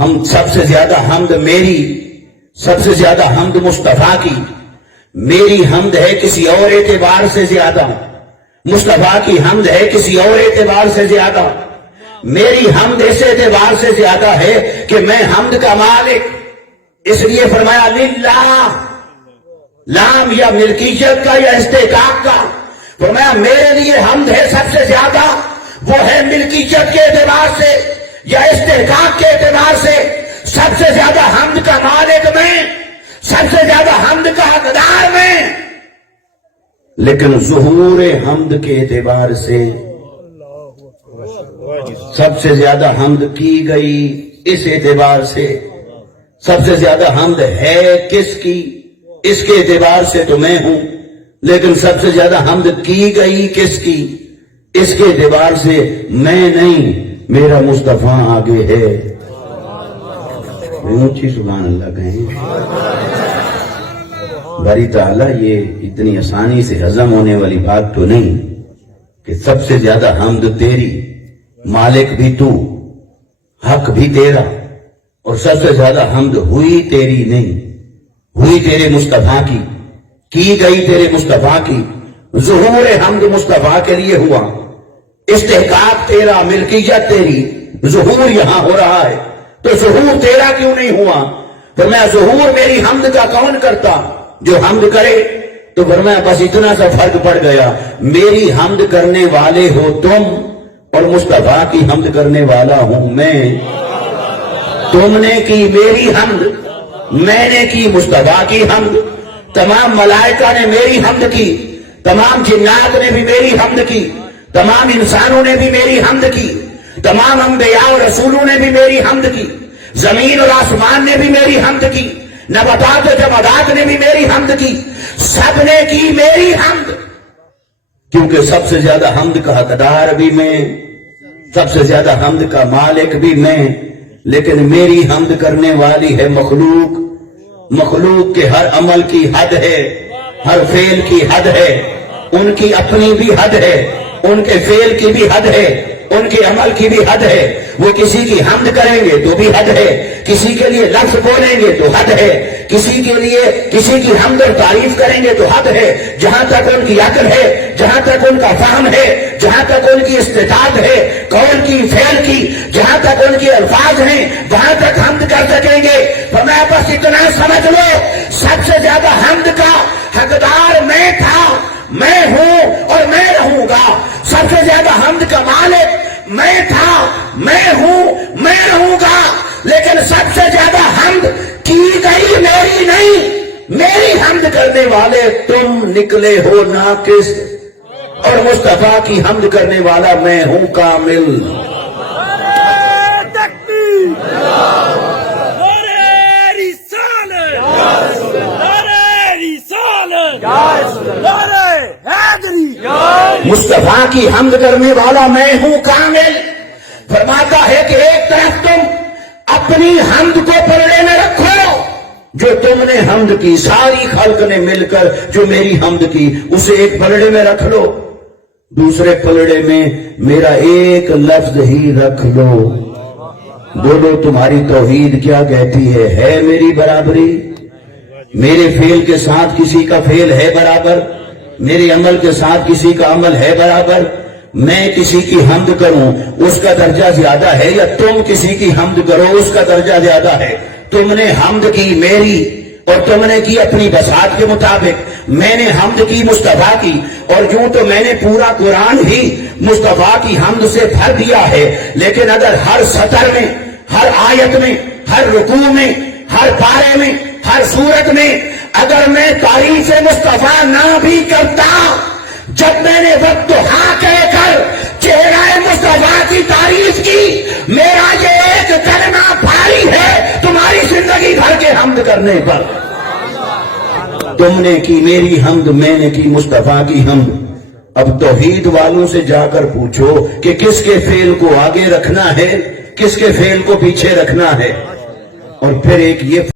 ہم سب سے زیادہ حمد میری، سب سے زیادہ حمد مصطفیٰ کی، میری حمد ہے کسی اور اعتبار سے زیادہ، مصطفیٰ کی حمد ہے کسی اور اعتبار سے زیادہ، میری حمد اس اعتبار سے زیادہ ہے کہ میں حمد کا مالک، اس لیے فرمایا للہ، لام یا ملکیت کا یا استحقاق کا، فرمایا میرے لیے حمد ہے سب سے زیادہ، وہ ہے ملکیت کے اعتبار سے یا استحقاق کے اعتبار سے، سب سے زیادہ حمد کا مالک میں، سب سے زیادہ حمد کا حقدار میں، لیکن ظہور حمد کے اعتبار سے سب سے زیادہ حمد کی گئی، اس اعتبار سے سب سے زیادہ حمد ہے کس کی، اس کے اعتبار سے تو میں ہوں، لیکن سب سے زیادہ حمد کی گئی کس کی، اس کے اعتبار سے میں نہیں، میرا مصطفیٰ آگے ہے۔ اونچی سبحان اللہ کہیں۔ باری تعالیٰ یہ اتنی آسانی سے ہضم ہونے والی بات تو نہیں کہ سب سے زیادہ حمد تیری، مالک بھی تو، حق بھی تیرا، اور سب سے زیادہ حمد ہوئی تیری نہیں، ہوئی تیرے مصطفیٰ کی گئی تیرے مصطفیٰ کی، ظہور حمد مصطفیٰ کے لیے ہوا، استحقاق تیرا، ملکیت تیری، ظہور یہاں ہو رہا ہے، تو ظہور تیرا کیوں نہیں ہوا؟ فرمایا ظہور میری حمد کا کون کرتا؟ جو حمد کرے، تو فرمایا بس اتنا سا فرق پڑ گیا، میری حمد کرنے والے ہو تم اور مصطفیٰ کی حمد کرنے والا ہوں میں۔ تم نے کی میری حمد، میں نے کی مصطفیٰ کی حمد، تمام ملائکہ نے میری حمد کی، تمام جنات نے بھی میری حمد کی، تمام انسانوں نے بھی میری حمد کی، تمام انبیاء اور رسولوں نے بھی میری حمد کی، زمین اور آسمان نے بھی میری حمد کی، نباتات و جمادات نے بھی میری حمد کی، سب نے کی میری حمد، کیونکہ سب سے زیادہ حمد کا حقدار بھی میں، سب سے زیادہ حمد کا مالک بھی میں، لیکن میری حمد کرنے والی ہے مخلوق، مخلوق کے ہر عمل کی حد ہے، ہر فعل کی حد ہے، ان کی اپنی بھی حد ہے، ان کے فعل کی بھی حد ہے، ان کے عمل کی بھی حد ہے، وہ کسی کی حمد کریں گے تو بھی حد ہے، کسی کے لیے لفظ بولیں گے تو حد ہے، کسی کے لیے کسی کی حمد اور تعریف کریں گے تو حد ہے، جہاں تک ان کی عقل ہے، جہاں تک ان کا فہم ہے، جہاں تک ان کی استطاعت ہے، قول کی فعل کی، جہاں تک ان کے الفاظ ہیں، وہاں تک حمد کر سکیں گے۔ فرمایا بس اتنا سمجھ لو، سب سے زیادہ حمد کا حقدار میں تھا، میں ہوں اور میں رہوں گا، سب سے زیادہ حمد کا مالک میں تھا، میں ہوں، میں رہوں گا، لیکن سب سے زیادہ حمد کی گئی میری نہیں، میری حمد کرنے والے تم نکلے ہو ناقص، اور مصطفیٰ کی حمد کرنے والا میں ہوں کامل۔ مصطفیٰ کی حمد کرنے والا میں ہوں کامل، فرماتا ہے کہ ایک طرف تم اپنی حمد کو پلڑے میں رکھو، جو تم نے حمد کی، ساری خلق نے مل کر جو میری حمد کی، اسے ایک پلڑے میں رکھ لو، دوسرے پلڑے میں میرا ایک لفظ ہی رکھ لو، بولو تمہاری توحید کیا کہتی ہے میری برابری؟ میرے فعل کے ساتھ کسی کا فعل ہے برابر؟ میرے عمل کے ساتھ کسی کا عمل ہے برابر؟ میں کسی کی حمد کروں اس کا درجہ زیادہ ہے یا تم کسی کی حمد کرو اس کا درجہ زیادہ ہے؟ تم نے حمد کی میری اور تم نے کی اپنی بساط کے مطابق، میں نے حمد کی مصطفیٰ کی، اور یوں تو میں نے پورا قرآن ہی مصطفیٰ کی حمد سے بھر دیا ہے، لیکن اگر ہر سطر میں، ہر آیت میں، ہر رکوع میں، ہر پارے میں، ہر سورت میں اگر میں تعریف مصطفیٰ نہ بھی کرتا، جب میں نے وقت ہاں کہہ کر چہرہ مصطفیٰ کی تعریف کی، میرا یہ ایک کلمہ بھاری ہے تمہاری زندگی بھر کے حمد کرنے پر۔ تم نے کی میری حمد، میں نے کی مصطفیٰ کی حمد۔ اب توحید والوں سے جا کر پوچھو کہ کس کے فعل کو آگے رکھنا ہے، کس کے فعل کو پیچھے رکھنا ہے، اور پھر ایک یہ